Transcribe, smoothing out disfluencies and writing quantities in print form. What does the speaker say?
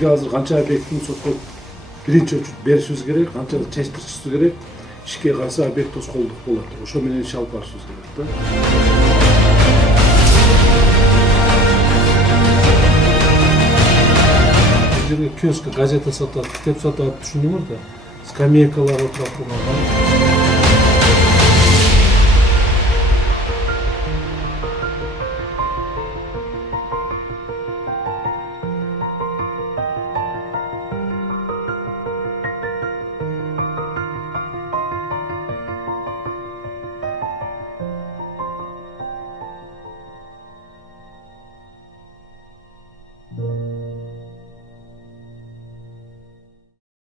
бизге азыр канча объекттин сотко биринчи өчүт беришибиз керек, канча чечтиришибиз керек, ишке кайсы объект тоскоолдук болот. Ошо менен иш алып барышыбыз керек да. Бул жерге киоск, газета сатат, китеп сатат, түшүндүңүз да? Скамейкалар отуруп турган.